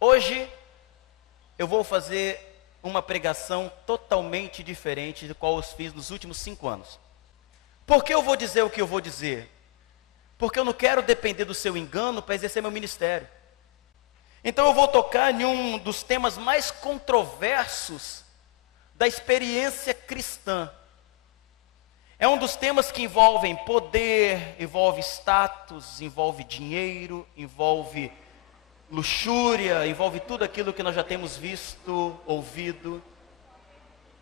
Hoje eu vou fazer uma pregação totalmente diferente de qual eu fiz nos últimos 5 anos. Por que eu vou dizer o que eu vou dizer? Porque eu não quero depender do seu engano para exercer meu ministério. Então eu vou tocar em um dos temas mais controversos da experiência cristã. É um dos temas que envolvem poder, envolve status, envolve dinheiro, envolve luxúria, envolve tudo aquilo que nós já temos visto, ouvido.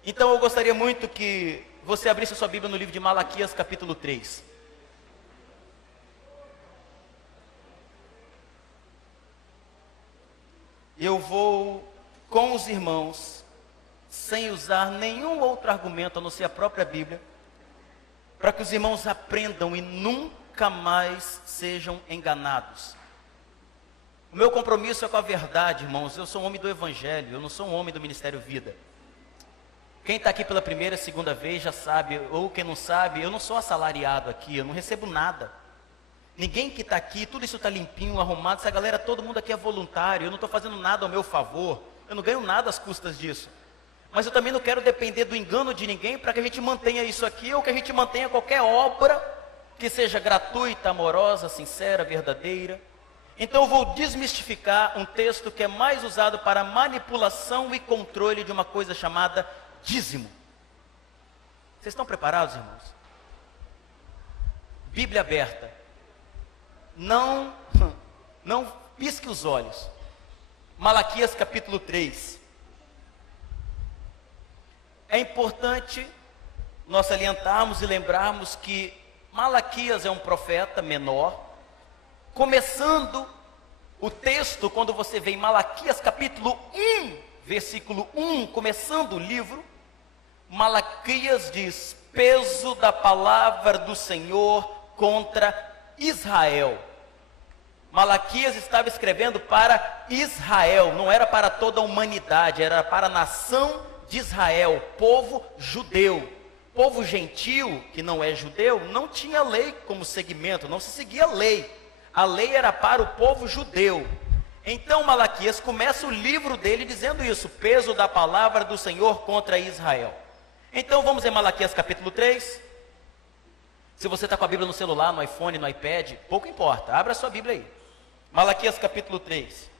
Então eu gostaria muito que você abrisse a sua Bíblia no livro de Malaquias capítulo 3. Eu vou com os irmãos, sem usar nenhum outro argumento a não ser a própria Bíblia, para que os irmãos aprendam e nunca mais sejam enganados. O meu compromisso é com a verdade, irmãos. Eu sou um homem do Evangelho, eu não sou um homem do Ministério Vida. Quem está aqui pela primeira, segunda vez já sabe, ou quem não sabe, eu não sou assalariado aqui, eu não recebo nada. Ninguém que está aqui, tudo isso está limpinho, arrumado, essa galera, todo mundo aqui é voluntário, eu não estou fazendo nada ao meu favor, eu não ganho nada às custas disso. Mas eu também não quero depender do engano de ninguém para que a gente mantenha isso aqui, ou que a gente mantenha qualquer obra que seja gratuita, amorosa, sincera, verdadeira. Então eu vou desmistificar um texto que é mais usado para manipulação e controle de uma coisa chamada dízimo. Vocês estão preparados, irmãos? Bíblia aberta. Não pisque os olhos. Malaquias capítulo 3. É importante nós salientarmos e lembrarmos que Malaquias é um profeta menor. Começando o texto, quando você vê em Malaquias capítulo 1, versículo 1, começando o livro, Malaquias diz: peso da palavra do Senhor contra Israel. Malaquias estava escrevendo para Israel, não era para toda a humanidade, era para a nação de Israel, povo judeu. Povo gentil, que não é judeu, não tinha lei como segmento, não se seguia lei. A lei era para o povo judeu. Então Malaquias começa o livro dele dizendo isso: peso da palavra do Senhor contra Israel. Então vamos em Malaquias capítulo 3. Se você está com a Bíblia no celular, no iPhone, no iPad, pouco importa, abra a sua Bíblia aí. Malaquias capítulo 3.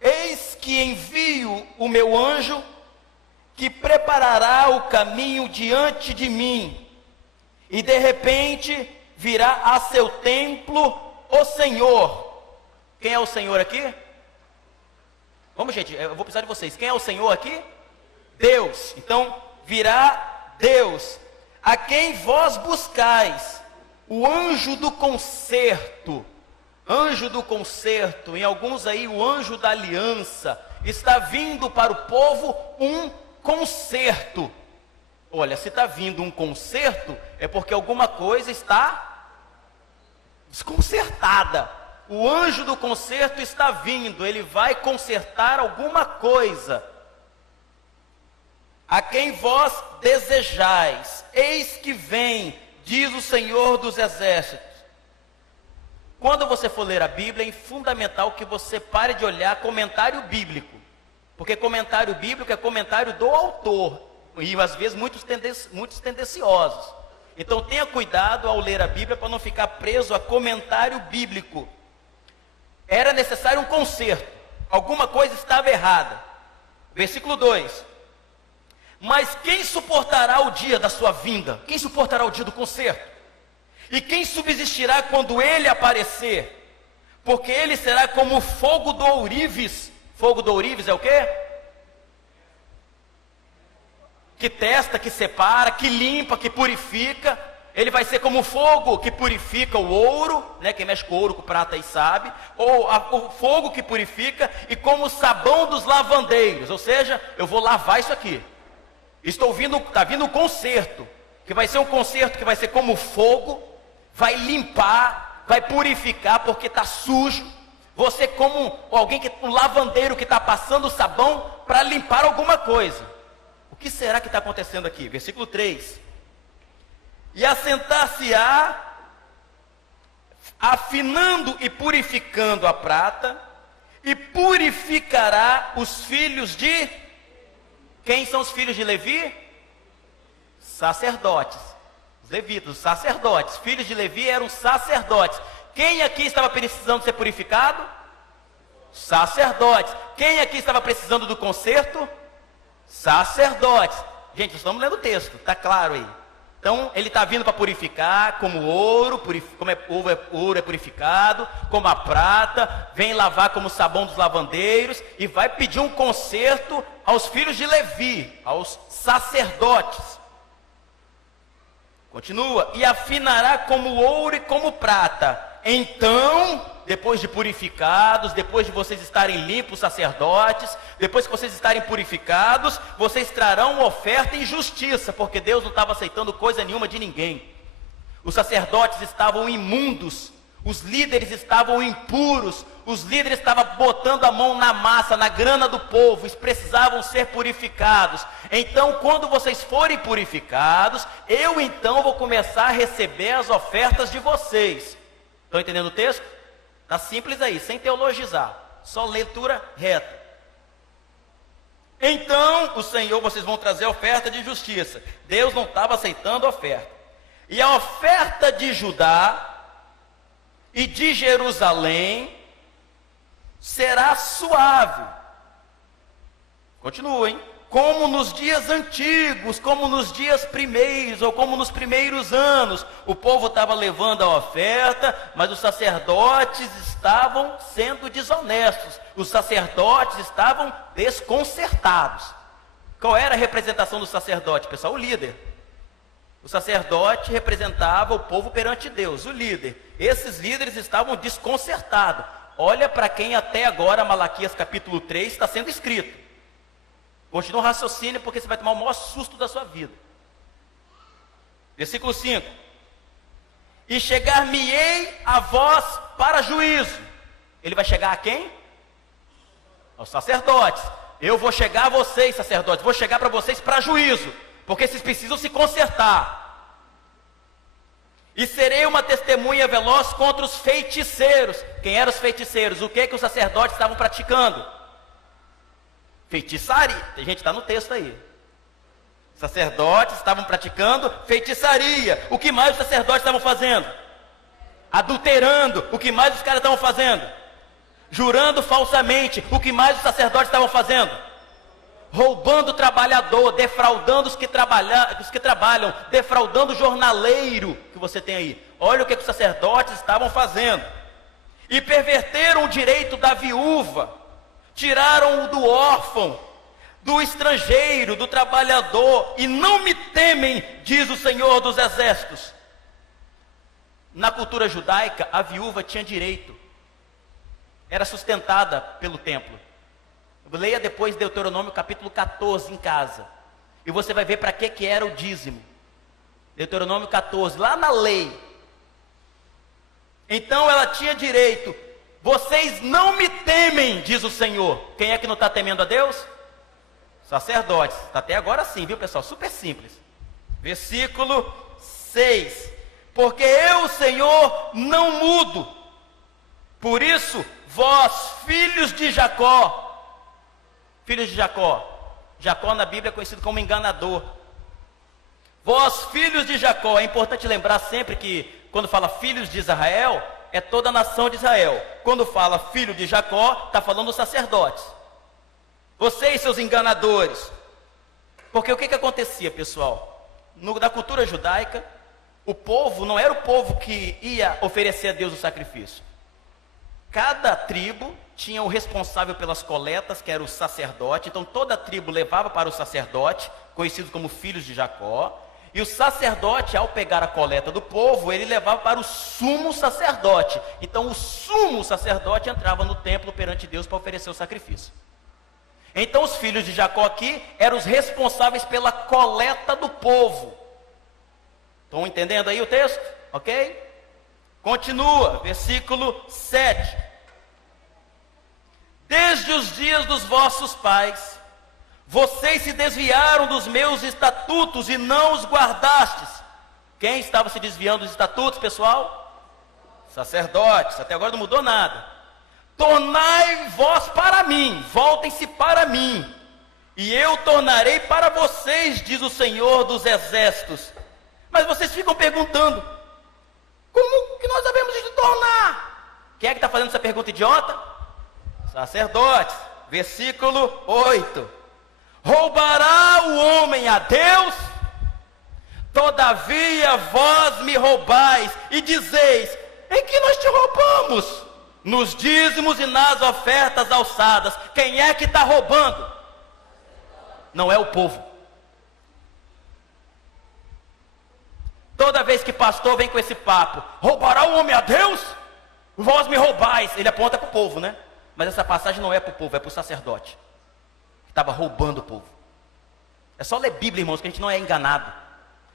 Eis que envio o meu anjo, que preparará o caminho diante de mim, e de repente virá a seu templo o Senhor. Quem é o Senhor aqui? Vamos, gente, eu vou precisar de vocês. Quem é o Senhor aqui? Deus. Então, virá Deus, a quem vós buscais, o anjo do concerto. Anjo do concerto, em alguns aí o anjo da aliança. Está vindo para o povo um concerto. Olha, se está vindo um concerto, é porque alguma coisa está desconcertada. O anjo do concerto está vindo, ele vai consertar alguma coisa. A quem vós desejais, eis que vem, diz o Senhor dos Exércitos. Quando você for ler a Bíblia, é fundamental que você pare de olhar comentário bíblico, porque comentário bíblico é comentário do autor, e às vezes muitos tendenciosos. Então tenha cuidado ao ler a Bíblia para não ficar preso a comentário bíblico. Era necessário um conserto, alguma coisa estava errada. Versículo 2: mas quem suportará o dia da sua vinda? Quem suportará o dia do conserto? E quem subsistirá quando ele aparecer? Porque ele será como fogo do ourives. Fogo do ourives é o quê? Que testa, que separa, que limpa, que purifica. Ele vai ser como fogo que purifica o ouro, né? Quem mexe com ouro, com prata aí sabe. Ou o fogo que purifica, e como o sabão dos lavandeiros. Ou seja, eu vou lavar isso aqui. Está vindo um concerto, que vai ser um concerto que vai ser como fogo, vai limpar, vai purificar, porque está sujo. Você como um lavandeiro que está passando o sabão para limpar alguma coisa. O que será que está acontecendo aqui? Versículo 3. E assentar-se-á, afinando e purificando a prata, e purificará os filhos de... Quem são os filhos de Levi? Sacerdotes. Os levitas, os sacerdotes. Filhos de Levi eram sacerdotes. Quem aqui estava precisando ser purificado? Sacerdotes. Quem aqui estava precisando do conserto? Sacerdotes. Gente, nós estamos lendo o texto, está claro aí. Então, ele está vindo para purificar, como ouro, ouro é purificado, como a prata, vem lavar como o sabão dos lavandeiros, e vai pedir um conserto aos filhos de Levi, aos sacerdotes. Continua, e afinará como ouro e como prata. Então, depois de purificados, depois de vocês estarem limpos, sacerdotes, depois que vocês estarem purificados, vocês trarão oferta em justiça, porque Deus não estava aceitando coisa nenhuma de ninguém. Os sacerdotes estavam imundos, os líderes estavam impuros, os líderes estavam botando a mão na massa, na grana do povo, eles precisavam ser purificados. Então, quando vocês forem purificados, eu então vou começar a receber as ofertas de vocês. Estão entendendo o texto? Está simples aí, sem teologizar, só leitura reta. Então, o Senhor, vocês vão trazer a oferta de justiça. Deus não estava aceitando a oferta. E a oferta de Judá e de Jerusalém será suave. Continuem. Como nos dias antigos, como nos dias primeiros, ou como nos primeiros anos, o povo estava levando a oferta, mas os sacerdotes estavam sendo desonestos, os sacerdotes estavam desconcertados. Qual era a representação do sacerdote, pessoal? O líder. O sacerdote representava o povo perante Deus, o líder. Esses líderes estavam desconcertados. Olha para quem até agora, Malaquias capítulo 3, está sendo escrito. Continua o raciocínio, porque você vai tomar o maior susto da sua vida. Versículo 5. E chegar-me-ei a vós para juízo. Ele vai chegar a quem? Aos sacerdotes. Eu vou chegar a vocês, sacerdotes, vou chegar para vocês para juízo, porque vocês precisam se consertar. E serei uma testemunha veloz contra os feiticeiros. Quem eram os feiticeiros? O que os sacerdotes estavam praticando? Feitiçaria. Tem gente que está no texto aí. Sacerdotes estavam praticando feitiçaria. O que mais os sacerdotes estavam fazendo? Adulterando. O que mais os caras estavam fazendo? Jurando falsamente. O que mais os sacerdotes estavam fazendo? Roubando o trabalhador, defraudando os que trabalham, defraudando o jornaleiro que você tem aí. Olha o que os sacerdotes estavam fazendo. E perverteram o direito da viúva. Tiraram-o do órfão, do estrangeiro, do trabalhador, e não me temem, diz o Senhor dos Exércitos. Na cultura judaica, a viúva tinha direito, era sustentada pelo templo. Leia depois Deuteronômio capítulo 14 em casa, e você vai ver para que era o dízimo. Deuteronômio 14, lá na lei. Então ela tinha direito. Vocês não me temem, diz o Senhor. Quem é que não está temendo a Deus? Sacerdotes. Está até agora sim, viu, pessoal? Super simples. Versículo 6. Porque eu, Senhor, não mudo. Por isso, vós, filhos de Jacó. Filhos de Jacó. Jacó na Bíblia é conhecido como enganador. Vós, filhos de Jacó. É importante lembrar sempre que quando fala filhos de Israel, é toda a nação de Israel. Quando fala filho de Jacó, está falando dos sacerdotes. Vocês, seus enganadores. Porque o que acontecia, pessoal? Na cultura judaica, o povo não era o povo que ia oferecer a Deus o sacrifício. Cada tribo tinha o responsável pelas coletas, que era o sacerdote. Então toda a tribo levava para o sacerdote, conhecido como filhos de Jacó. E o sacerdote, ao pegar a coleta do povo, ele levava para o sumo sacerdote. Então o sumo sacerdote entrava no templo perante Deus para oferecer o sacrifício. Então os filhos de Jacó aqui eram os responsáveis pela coleta do povo. Estão entendendo aí o texto? Ok? Continua, versículo 7. Desde os dias dos vossos pais, vocês se desviaram dos meus estatutos e não os guardastes. Quem estava se desviando dos estatutos, pessoal? Sacerdotes. Até agora não mudou nada. tornai vós para mim, voltem-se para mim, e eu tornarei para vocês, diz o Senhor dos Exércitos. Mas vocês ficam perguntando, como que nós devemos nos tornar? Quem é que está fazendo essa pergunta idiota? Sacerdotes. Versículo 8. Roubará o homem a Deus? Todavia vós me roubais e dizeis, em que nós te roubamos? Nos dízimos e nas ofertas alçadas. Quem é que está roubando? Não é o povo. Toda vez que pastor vem com esse papo, roubará o homem a Deus? Vós me roubais. Ele aponta para o povo, né? Mas essa passagem não é para o povo, é para o sacerdote, que estava roubando o povo. É só ler Bíblia, irmãos, que a gente não é enganado.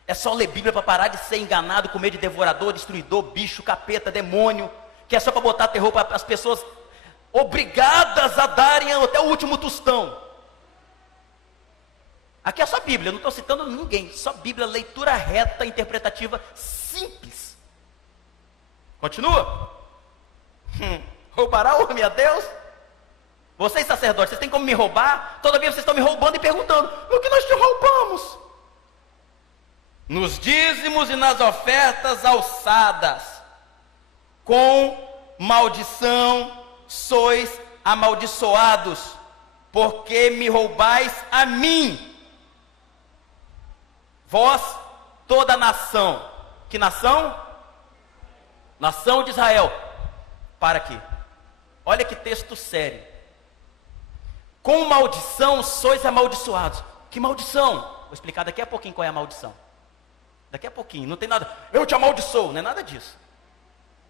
É só ler Bíblia para parar de ser enganado com medo de devorador, destruidor, bicho, capeta, demônio, que é só para botar terror para as pessoas obrigadas a darem até o último tostão. Aqui é só Bíblia, eu não estou citando ninguém, só Bíblia, leitura reta, interpretativa, simples. Continua. Roubará o homem a Deus? Vocês sacerdotes, vocês têm como me roubar? Todavia vocês estão me roubando e perguntando, no que nós te roubamos? Nos dízimos e nas ofertas alçadas, com maldição sois amaldiçoados, porque me roubais a mim. Vós, toda a nação. Que nação? Nação de Israel. Para aqui. Olha que texto sério. Com maldição sois amaldiçoados. Que maldição? Vou explicar daqui a pouquinho qual é a maldição. Daqui a pouquinho, não tem nada. Eu te amaldiçoo, não é nada disso.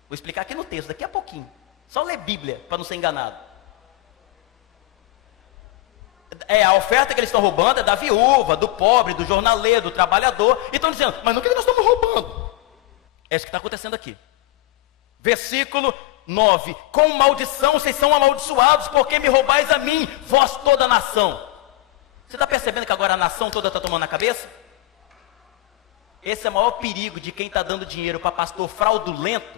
Vou explicar aqui no texto, daqui a pouquinho. Só ler Bíblia, para não ser enganado. A oferta que eles estão roubando é da viúva, do pobre, do jornaleiro, do trabalhador. E estão dizendo, mas no que nós estamos roubando? É isso que está acontecendo aqui. Versículo 9. Com maldição vocês são amaldiçoados, porque me roubais a mim, vós toda a nação. Você está percebendo que agora a nação toda está tomando a cabeça? Esse é o maior perigo de quem está dando dinheiro para pastor fraudulento,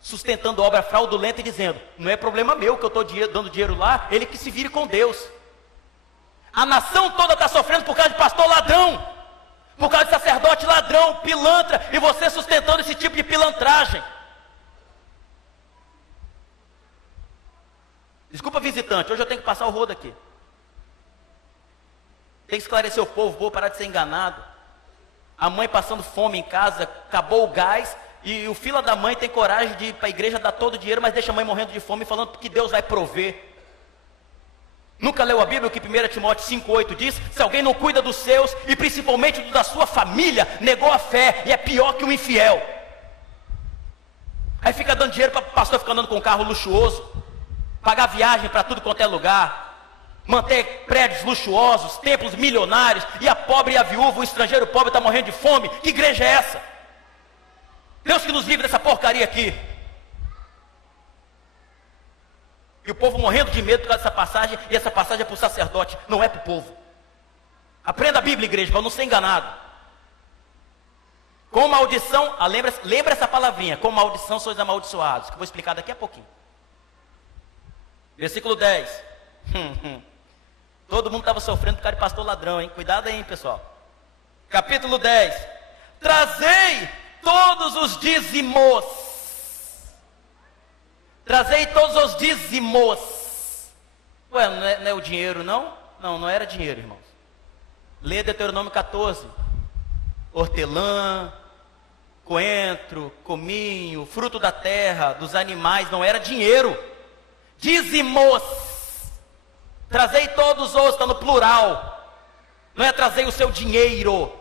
sustentando obra fraudulenta e dizendo, não é problema meu que eu estou dando dinheiro lá, ele que se vire com Deus. A nação toda está sofrendo por causa de pastor ladrão, por causa de sacerdote ladrão, pilantra, e você sustentando esse tipo de pilantragem. Desculpa, visitante, hoje eu tenho que passar o rodo aqui. Tem que esclarecer o povo, vou parar de ser enganado. A mãe passando fome em casa, acabou o gás, e o filho da mãe tem coragem de ir para a igreja dar todo o dinheiro, mas deixa a mãe morrendo de fome, falando que Deus vai prover. Nunca leu a Bíblia, o que 1 Timóteo 5,8 diz? Se alguém não cuida dos seus, e principalmente do da sua família, negou a fé, e é pior que um infiel. Aí fica dando dinheiro para o pastor ficar andando com um carro luxuoso, pagar viagem para tudo quanto é lugar, manter prédios luxuosos, templos milionários, e a pobre e a viúva, o estrangeiro pobre está morrendo de fome. Que igreja é essa? Deus que nos livre dessa porcaria aqui. E o povo morrendo de medo por causa dessa passagem, e essa passagem é para o sacerdote, não é para o povo. Aprenda a Bíblia, igreja, para não ser enganado. Com maldição, lembra essa palavrinha, com maldição sois amaldiçoados, que eu vou explicar daqui a pouquinho. Versículo 10. Todo mundo estava sofrendo por causa de pastor ladrão, hein? Cuidado aí, hein, pessoal. Capítulo 10. Trazei todos os dízimos. Trazei todos os dízimos. Ué, não é o dinheiro, não? Não era dinheiro, irmãos. Lê Deuteronômio 14. Hortelã, coentro, cominho, fruto da terra, dos animais, não era dinheiro. Dízimos. Trazei todos os, está no plural. Não é trazei o seu dinheiro.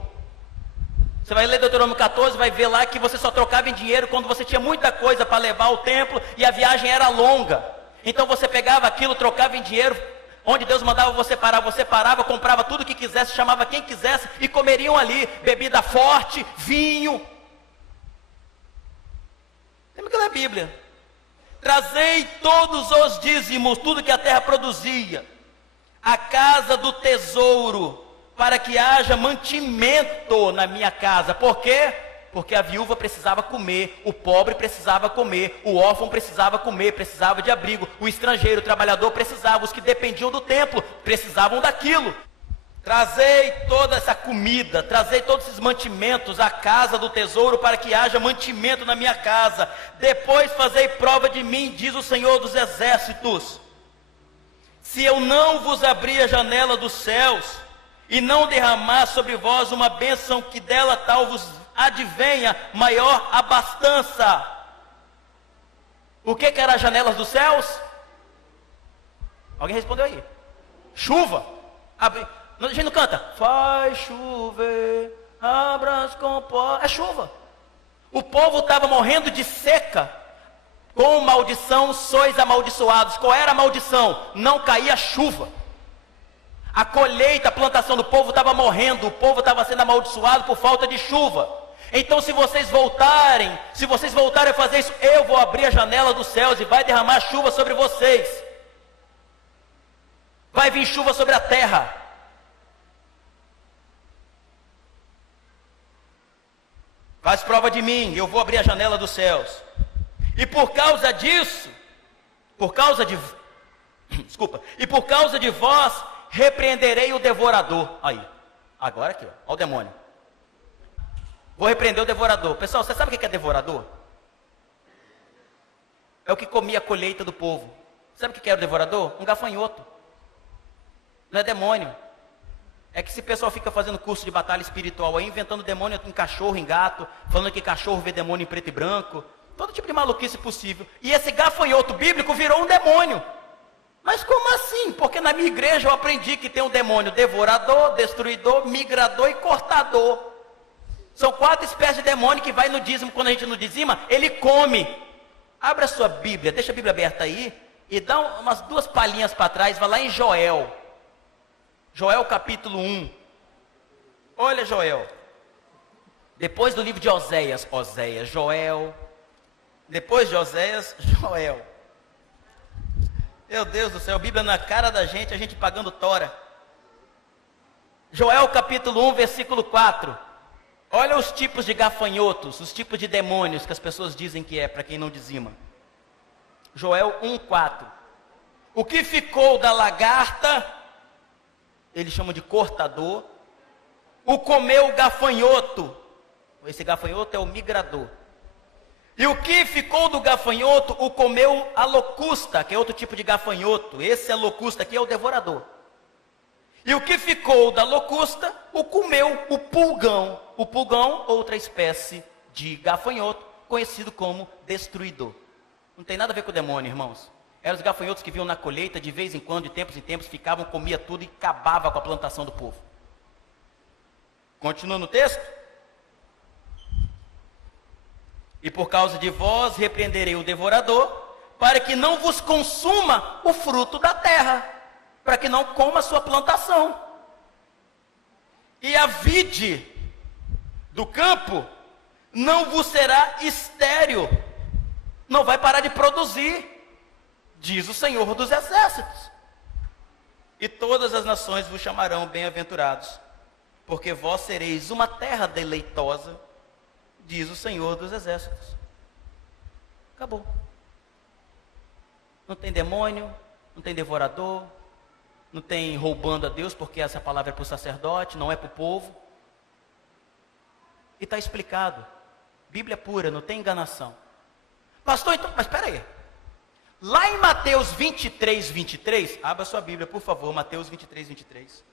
Você vai ler Deuteronômio 14, vai ver lá que você só trocava em dinheiro quando você tinha muita coisa para levar ao templo e a viagem era longa. Então você pegava aquilo, trocava em dinheiro, onde Deus mandava você parava, comprava tudo que quisesse, chamava quem quisesse e comeriam ali, bebida forte, vinho. Lembra que ler a Bíblia? Trazei todos os dízimos, tudo que a terra produzia, a casa do tesouro, para que haja mantimento na minha casa. Por quê? Porque a viúva precisava comer, o pobre precisava comer, o órfão precisava comer, precisava de abrigo, o estrangeiro, o trabalhador precisava, os que dependiam do templo precisavam daquilo. Trazei toda essa comida, trazei todos esses mantimentos à casa do tesouro, para que haja mantimento na minha casa. Depois fazei prova de mim, diz o Senhor dos Exércitos, se eu não vos abrir a janela dos céus, e não derramar sobre vós uma bênção, que dela tal vos advenha maior abastança. O que era as janelas dos céus? Alguém respondeu aí? Chuva. A gente não canta, faz chover, abra as comportas. É chuva. O povo estava morrendo de seca. Com maldição sois amaldiçoados. Qual era a maldição? Não caía chuva. A colheita, a plantação do povo estava morrendo. O povo estava sendo amaldiçoado por falta de chuva. Então se vocês voltarem a fazer isso, eu vou abrir a janela dos céus e vai derramar chuva sobre vocês. Vai vir chuva sobre a terra. Faz prova de mim, eu vou abrir a janela dos céus. E por causa disso, e por causa de vós, repreenderei o devorador. Aí, agora aqui, ó o demônio. Vou repreender o devorador. Pessoal, você sabe o que é devorador? É o que comia a colheita do povo. Sabe o que era o devorador? Um gafanhoto. Não é demônio. É que esse pessoal fica fazendo curso de batalha espiritual aí, inventando demônio em cachorro, em gato, falando que cachorro vê demônio em preto e branco, todo tipo de maluquice possível. E esse gafanhoto bíblico virou um demônio. Mas como assim? Porque na minha igreja eu aprendi que tem um demônio devorador, destruidor, migrador e cortador. São 4 espécies de demônio que vai no dízimo. Quando a gente não dizima, ele come. Abra a sua Bíblia, deixa a Bíblia aberta aí, e dá umas 2 palhinhas para trás, vai lá em Joel. Joel capítulo 1. Olha Joel. Depois do livro de Oséias, Joel. Depois de Oséias, Joel. Meu Deus do céu, a Bíblia na cara da gente, a gente pagando tora. Joel capítulo 1, versículo 4. Olha os tipos de gafanhotos, os tipos de demônios que as pessoas dizem que é, para quem não dizima. Joel 1, 4. O que ficou da lagarta, eles chamam de cortador, o comeu o gafanhoto. Esse gafanhoto é o migrador. E o que ficou do gafanhoto, o comeu a locusta, que é outro tipo de gafanhoto. Esse é locusta aqui, é o devorador. E o que ficou da locusta, o comeu o pulgão. O pulgão, outra espécie de gafanhoto, conhecido como destruidor. Não tem nada a ver com o demônio, irmãos. Eram os gafanhotos que vinham na colheita, de vez em quando, de tempos em tempos, ficavam, comia tudo e acabava com a plantação do povo. Continua no texto. E por causa de vós repreenderei o devorador, para que não vos consuma o fruto da terra, para que não coma a sua plantação. E a vide do campo não vos será estéril, não vai parar de produzir, diz o Senhor dos Exércitos. E todas as nações vos chamarão bem-aventurados, porque vós sereis uma terra deleitosa, diz o Senhor dos Exércitos. Acabou. Não tem demônio, não tem devorador, não tem roubando a Deus, porque essa palavra é para o sacerdote, não é para o povo. E está explicado. Bíblia pura, não tem enganação. Pastor, então, mas espera aí. Lá em Mateus 23, 23, abra sua Bíblia, por favor, Mateus 23, 23.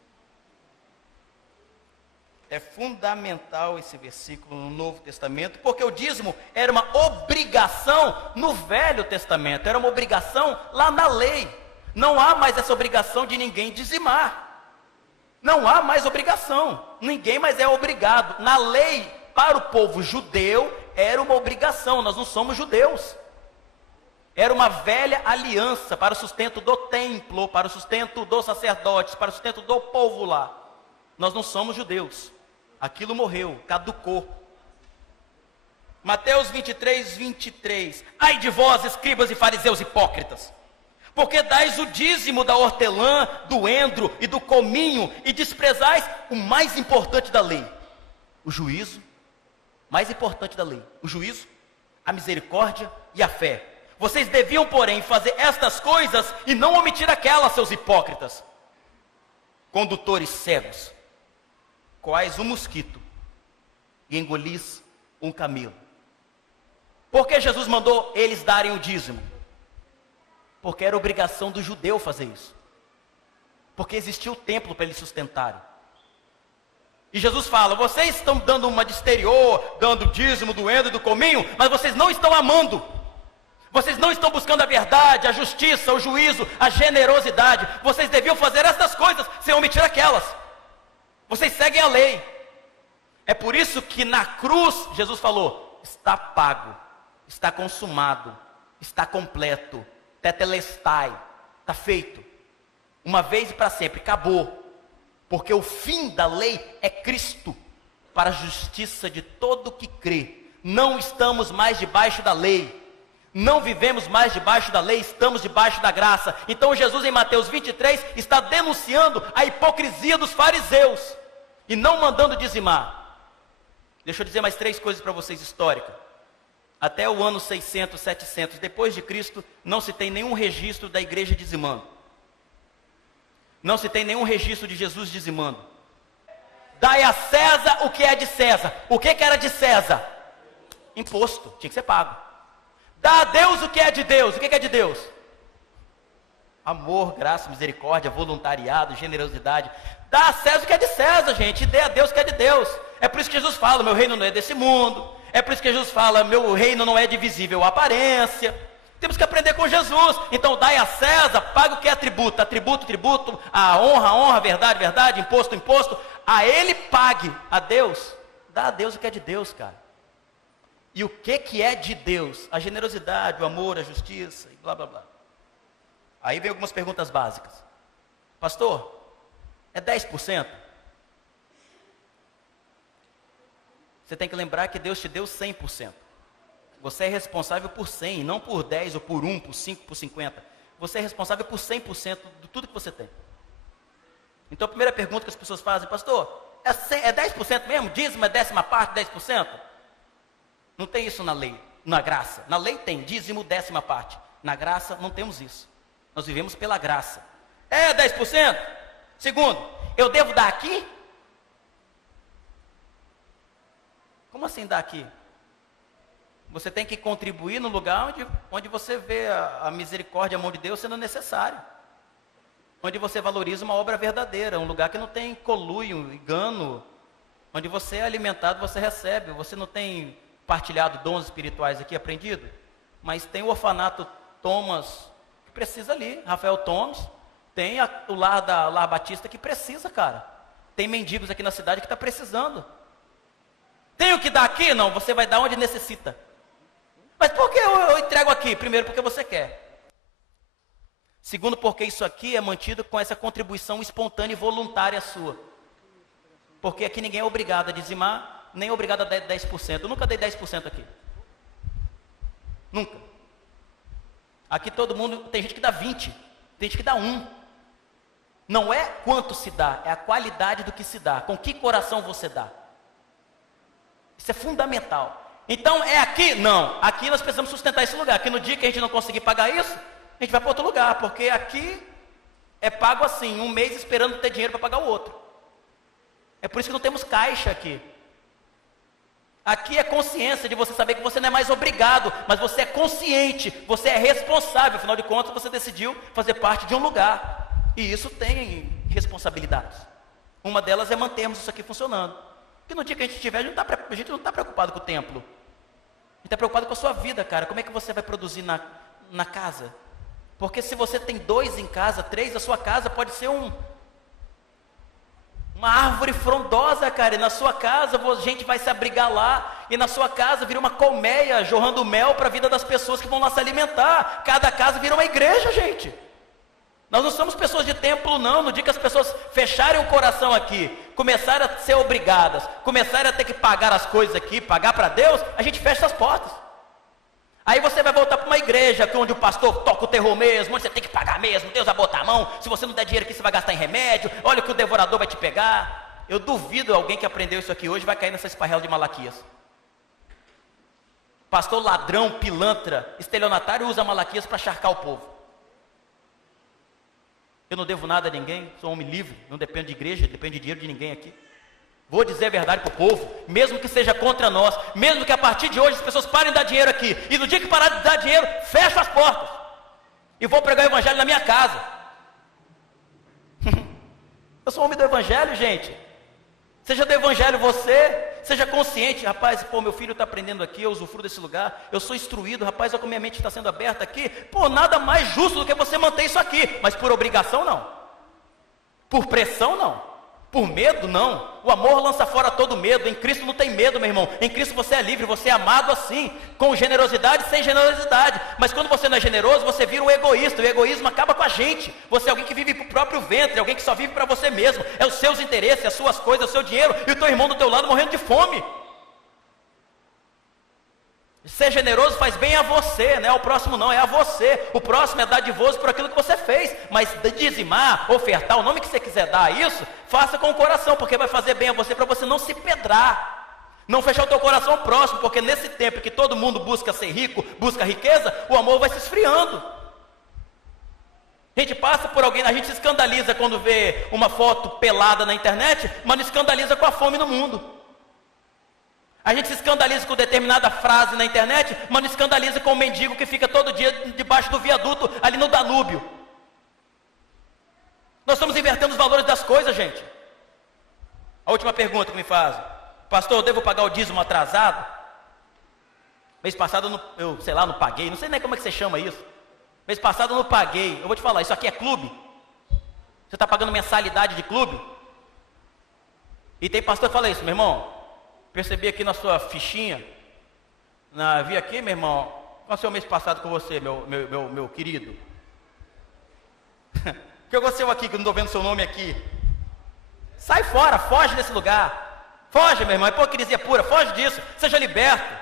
É fundamental esse versículo no Novo Testamento, porque o dízimo era uma obrigação no Velho Testamento, era uma obrigação lá na lei. Não há mais essa obrigação de ninguém dizimar. Não há mais obrigação, ninguém mais é obrigado. Na lei, para o povo judeu, era uma obrigação, nós não somos judeus. Era uma velha aliança para o sustento do templo, para o sustento dos sacerdotes, para o sustento do povo lá. Nós não somos judeus. Aquilo morreu, caducou. Mateus 23, 23. Ai de vós, escribas e fariseus hipócritas, porque dais o dízimo da hortelã, do endro e do cominho, e desprezais o mais importante da lei, o juízo. mais importante da lei: o juízo, a misericórdia e a fé. Vocês deviam, porém, fazer estas coisas e não omitir aquelas, seus hipócritas, condutores cegos, quais um mosquito, e engolis um camelo. Por que Jesus mandou eles darem o dízimo? Porque era obrigação do judeu fazer isso. Porque existia o templo para eles sustentarem. E Jesus fala: vocês estão dando uma de exterior, dando dízimo, doendo do cominho, mas vocês não estão amando. Vocês não estão buscando a verdade, a justiça, o juízo, a generosidade. Vocês deviam fazer essas coisas sem omitir aquelas. Vocês seguem a lei. É por isso que na cruz Jesus falou: está pago, está consumado, está completo, tetelestai, está feito. Uma vez e para sempre, acabou. Porque o fim da lei é Cristo, para a justiça de todo que crê. Não estamos mais debaixo da lei. Não vivemos mais debaixo da lei, estamos debaixo da graça. Então Jesus em Mateus 23 está denunciando a hipocrisia dos fariseus e não mandando dizimar. Deixa eu dizer mais 3 coisas para vocês históricas. Até o ano 600, 700 depois de Cristo, não se tem nenhum registro da igreja dizimando. Não se tem nenhum registro de Jesus dizimando. Dai a César o que é de César. O que era de César? Imposto, tinha que ser pago. Dá a Deus o que é de Deus. O que é de Deus? Amor, graça, misericórdia, voluntariado, generosidade. Dá a César o que é de César, gente. E dê a Deus o que é de Deus. É por isso que Jesus fala: meu reino não é desse mundo. É por isso que Jesus fala: meu reino não é de visível aparência. Temos que aprender com Jesus. Então dai a César, paga o que é tributo. Tributo, a honra, verdade, verdade, imposto. A ele pague. A Deus, dá a Deus o que é de Deus, cara. E o que é de Deus? A generosidade, o amor, a justiça e blá blá blá. Aí vem algumas perguntas básicas. Pastor, é 10%? Você tem que lembrar que Deus te deu 100%. Você é responsável por 100, não por 10 ou por 1, por 5, por 50. Você é responsável por 100% de tudo que você tem. Então a primeira pergunta que as pessoas fazem: pastor, é 10% mesmo? Dízimo é 10ª parte, 10%? Não tem isso na lei, na graça. Na lei tem dízimo, 10ª parte. Na graça não temos isso. Nós vivemos pela graça. É 10%? Segundo, eu devo dar aqui? Como assim dar aqui? Você tem que contribuir no lugar onde você vê a misericórdia, a mão de Deus sendo necessário. Onde você valoriza uma obra verdadeira, um lugar que não tem conluio, engano. Onde você é alimentado, você recebe. Você não tem partilhado dons espirituais aqui, aprendido? Mas tem o orfanato Thomas, que precisa ali. Rafael Thomas. Tem o Lar Batista, que precisa, cara. Tem mendigos aqui na cidade que está precisando. Tem o que dar aqui? Não, você vai dar onde necessita. Mas por que eu entrego aqui? Primeiro, porque você quer. Segundo, porque isso aqui é mantido com essa contribuição espontânea e voluntária sua. Porque aqui ninguém é obrigado a dizimar, nem obrigado a dar 10%. Eu nunca dei 10% aqui. Nunca. Aqui todo mundo, tem gente que dá 20%, tem gente que dá 1%. Não é quanto se dá, é a qualidade do que se dá. Com que coração você dá. Isso é fundamental. Então é aqui? Não. Aqui nós precisamos sustentar esse lugar. Aqui no dia que a gente não conseguir pagar isso, a gente vai para outro lugar. Porque aqui é pago assim, um mês esperando ter dinheiro para pagar o outro. É por isso que não temos caixa aqui. Aqui é consciência de você saber que você não é mais obrigado, mas você é consciente, você é responsável. Afinal de contas, você decidiu fazer parte de um lugar. E isso tem responsabilidades. Uma delas é mantermos isso aqui funcionando. Porque no dia que a gente tiver, a gente não está preocupado com o templo. A gente está preocupado com a sua vida, cara. Como é que você vai produzir na casa? Porque se você tem 2 em casa, 3, a sua casa pode ser uma árvore frondosa, cara. E na sua casa, a gente vai se abrigar lá. E na sua casa vira uma colmeia, jorrando mel para a vida das pessoas que vão lá se alimentar. Cada casa vira uma igreja, gente. Nós não somos pessoas de templo, não. No dia que as pessoas fecharem o coração aqui, começarem a ser obrigadas, começarem a ter que pagar as coisas aqui, pagar para Deus, a gente fecha as portas. Aí você vai voltar para uma igreja onde o pastor toca o terror mesmo, onde você tem que pagar mesmo, Deus vai botar a mão, se você não der dinheiro aqui você vai gastar em remédio, olha que o devorador vai te pegar. Eu duvido alguém que aprendeu isso aqui hoje vai cair nessa esparrela de Malaquias. Pastor ladrão, pilantra, estelionatário usa Malaquias para charcar o povo. Eu não devo nada a ninguém, sou homem livre, não dependo de igreja, não dependo de dinheiro de ninguém aqui. Vou dizer a verdade para o povo, mesmo que seja contra nós, mesmo que a partir de hoje as pessoas parem de dar dinheiro aqui, e no dia que parar de dar dinheiro, fecho as portas, e vou pregar o evangelho na minha casa. Eu sou homem do evangelho, gente. Seja do evangelho você, seja consciente, rapaz, pô, meu filho está aprendendo aqui, eu usufruo desse lugar, eu sou instruído, rapaz, olha como minha mente está sendo aberta aqui, pô, nada mais justo do que você manter isso aqui, mas por obrigação não, por pressão não, por medo não. O amor lança fora todo medo. Em Cristo não tem medo, meu irmão. Em Cristo você é livre, você é amado assim, com generosidade, sem generosidade. Mas quando você não é generoso, você vira um egoísta. O egoísmo acaba com a gente. Você é alguém que vive para o próprio ventre, alguém que só vive para você mesmo. É os seus interesses, as suas coisas, o seu dinheiro, e o teu irmão do teu lado morrendo de fome. Ser generoso faz bem a você, não é ao próximo não, é a você. O próximo é dadivoso por aquilo que você fez, mas dizimar, ofertar, o nome que você quiser dar a isso, faça com o coração, porque vai fazer bem a você, para você não se pedrar, não fechar o teu coração ao próximo, porque nesse tempo que todo mundo busca ser rico, busca riqueza, o amor vai se esfriando. A gente passa por alguém, a gente se escandaliza quando vê uma foto pelada na internet, mas não escandaliza com a fome no mundo. A gente se escandaliza com determinada frase na internet, mas não escandaliza com o mendigo que fica todo dia debaixo do viaduto, ali no Danúbio. Nós estamos invertendo os valores das coisas, gente. A última pergunta que me fazem: pastor, eu devo pagar o dízimo atrasado? Mês passado eu sei lá, não paguei, não sei nem como é que você chama isso. Mês passado eu não paguei. Eu vou te falar, isso aqui é clube? Você está pagando mensalidade de clube? E tem pastor que fala isso, meu irmão. Percebi aqui na sua fichinha, vi aqui, meu irmão, qual aconteceu o mês passado com você, meu querido? O que aconteceu aqui, que eu não estou vendo seu nome aqui? Sai fora, foge desse lugar. Foge, meu irmão, é hipocrisia pura, foge disso, seja liberto.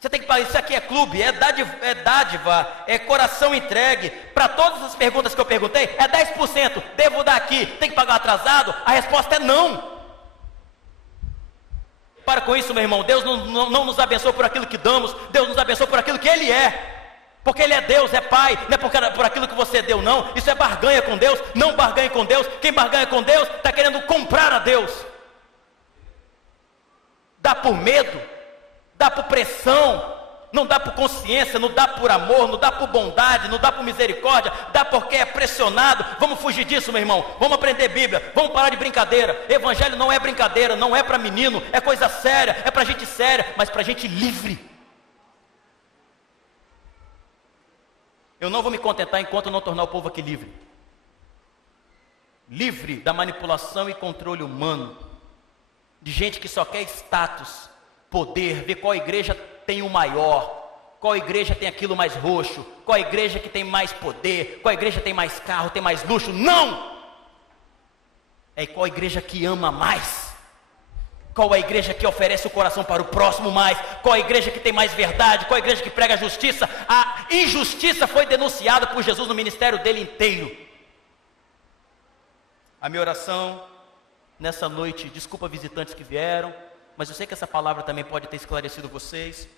Você tem que pagar, isso aqui é clube, é dádiva, é coração entregue. Para todas as perguntas que eu perguntei, é 10%, devo dar aqui, tem que pagar atrasado? A resposta é não. Para com isso, meu irmão. Deus não nos abençoa por aquilo que damos, Deus nos abençoa por aquilo que Ele é, porque Ele é Deus, é Pai, não é por aquilo que você deu não. Isso é barganha com Deus, não barganhe com Deus. Quem barganha com Deus está querendo comprar a Deus. Dá por medo, dá por pressão, não dá por consciência, não dá por amor, não dá por bondade, não dá por misericórdia, dá porque é pressionado. Vamos fugir disso, meu irmão. Vamos aprender Bíblia, vamos parar de brincadeira. Evangelho não é brincadeira, não é para menino, é coisa séria, é para gente séria, mas para gente livre. Eu não vou me contentar enquanto não tornar o povo aqui livre. Livre da manipulação e controle humano, de gente que só quer status, poder, ver qual igreja tem o maior, qual igreja tem aquilo mais roxo, qual igreja que tem mais poder, qual igreja tem mais carro, tem mais luxo. Não! É qual igreja que ama mais, qual a igreja que oferece o coração para o próximo mais, qual a igreja que tem mais verdade, qual a igreja que prega a justiça. A injustiça foi denunciada por Jesus no ministério dele inteiro. A minha oração nessa noite, desculpa visitantes que vieram, mas eu sei que essa palavra também pode ter esclarecido vocês,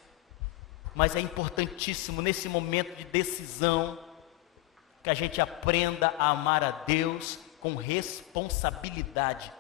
mas é importantíssimo nesse momento de decisão, que a gente aprenda a amar a Deus com responsabilidade,